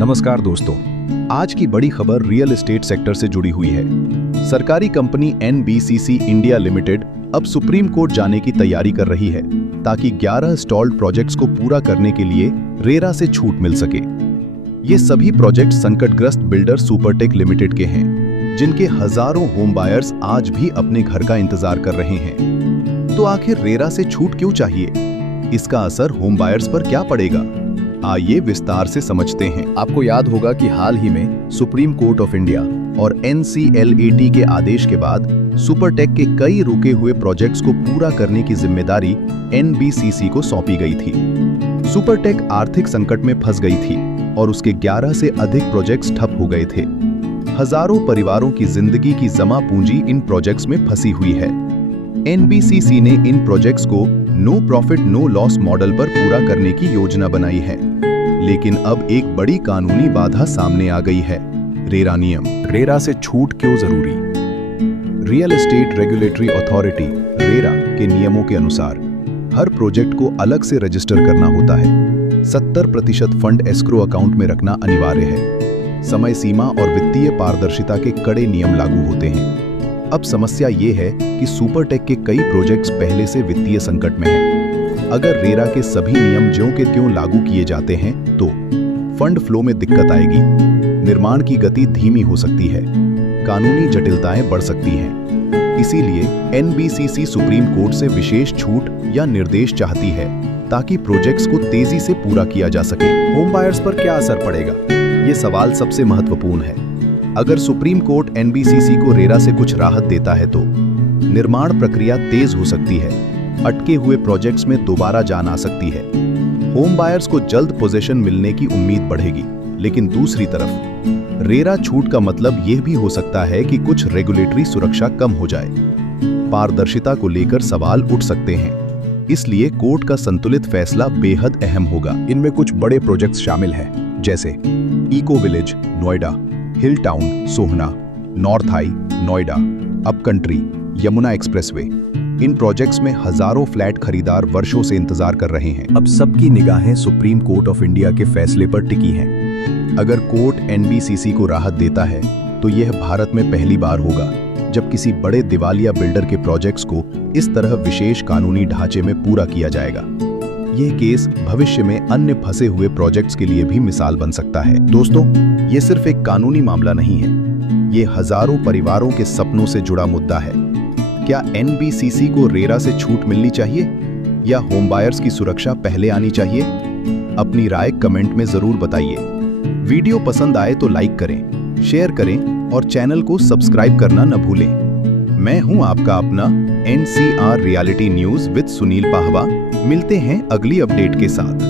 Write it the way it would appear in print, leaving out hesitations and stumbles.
नमस्कार दोस्तों, आज की बड़ी खबर रियल एस्टेट सेक्टर से जुड़ी हुई है। सरकारी कंपनी NBCC इंडिया लिमिटेड अब सुप्रीम कोर्ट जाने की तैयारी कर रही है ताकि 11 स्टॉल्ड प्रोजेक्ट्स को पूरा करने के लिए रेरा से छूट मिल सके। ये सभी प्रोजेक्ट संकटग्रस्त बिल्डर सुपरटेक लिमिटेड के हैं, जिनके हजारों होम बायर्स आज भी अपने घर का इंतजार कर रहे हैं। तो आखिर रेरा से छूट क्यों चाहिए? इसका असर होम बायर्स पर क्या पड़ेगा? आइए विस्तार से समझते हैं। आपको याद होगा कि हाल ही में सुप्रीम कोर्ट ऑफ इंडिया और NCLAT के आदेश के बाद सुपरटेक के कई रुके हुए प्रोजेक्ट्स को पूरा करने की जिम्मेदारी NBCC को सौंपी गई थी। सुपरटेक आर्थिक संकट में फंस गई थी और उसके 11 से अधिक प्रोजेक्ट्स ठप हो गए थे। हजारों परिवारों की जिंदगी की जमा पूंजी इन प्रोजेक्ट्स में फंसी हुई है। NBCC ने इन प्रोजेक्ट्स को no profit no loss model पर पूरा करने की योजना बनाई है, लेकिन अब एक बड़ी कानूनी बाधा सामने आ गई है, रेरा नियम। रेरा से छूट क्यों जरूरी? Real estate regulatory authority RERA के नियमों के अनुसार हर प्रोजेक्ट को अलग से रजिस्टर करना होता है। 70% फंड एस्क्रो अकाउंट में रखना अनिवार्य है। समय सीमा और वित्तीय पारदर्शिता के कड़े नियम लागू होते हैं। अब समस्या ये है कि सुपरटेक के कई प्रोजेक्ट्स पहले से वित्तीय संकट में हैं। अगर रेरा के सभी नियम ज्यों के त्यों लागू किए जाते हैं तो फंड फ्लो में दिक्कत आएगी, निर्माण की गति धीमी हो सकती है, कानूनी जटिलताएं बढ़ सकती हैं। इसीलिए NBCC सुप्रीम कोर्ट से विशेष छूट या निर्देश चाहती है ताकि प्रोजेक्ट्स को तेजी से पूरा किया जा सके। होम बायर्स पर क्या असर पड़ेगा? ये सवाल सबसे महत्वपूर्ण है। अगर सुप्रीम कोर्ट NBCC को रेरा से कुछ राहत देता है तो निर्माण प्रक्रिया तेज हो सकती है, अटके हुए प्रोजेक्ट्स में दोबारा जान आ सकती है, होम बायर्स को जल्द पोजीशन मिलने की उम्मीद बढ़ेगी। लेकिन दूसरी तरफ रेरा छूट का मतलब यह भी हो सकता है कि कुछ रेगुलेटरी सुरक्षा कम हो जाए, पारदर्शिता को लेकर सवाल उठ सकते हैं। इसलिए कोर्ट का संतुलित फैसला बेहद अहम होगा। इनमें कुछ बड़े प्रोजेक्ट्स शामिल हैं, जैसे eco village Noida, hill town Sohna, north eye Noida, up country, Yamuna expressway. इन प्रोजेक्ट्स में हजारों फ्लैट खरीदार वर्षों से इंतजार कर रहे हैं। अब सबकी निगाहें सुप्रीम कोर्ट ऑफ इंडिया के फैसले पर टिकी हैं। अगर कोर्ट NBCC को राहत देता है तो यह भारत में पहली बार होगा जब किसी बड़े दिवालिया बिल्डर के प्रोजेक्ट्स को इस तरह विशेष कानूनी ढांचे में पूरा किया जाएगा। यह केस भविष्य में अन्य फंसे हुए प्रोजेक्ट्स के लिए भी मिसाल बन सकता है। दोस्तों, ये सिर्फ एक कानूनी मामला नहीं है, ये हजारों परिवारों के सपनों से जुड़ा मुद्दा है। क्या NBCC को रेरा से छूट मिलनी चाहिए या होम बायर्स की सुरक्षा पहले आनी चाहिए? अपनी राय कमेंट में जरूर बताइए। वीडियो पसंद आए तो लाइक करें, शेयर करें और चैनल को सब्सक्राइब करना न भूलें। मैं हूं आपका अपना NCR reality news with Sunil Pahwa. मिलते हैं अगली अपडेट के साथ।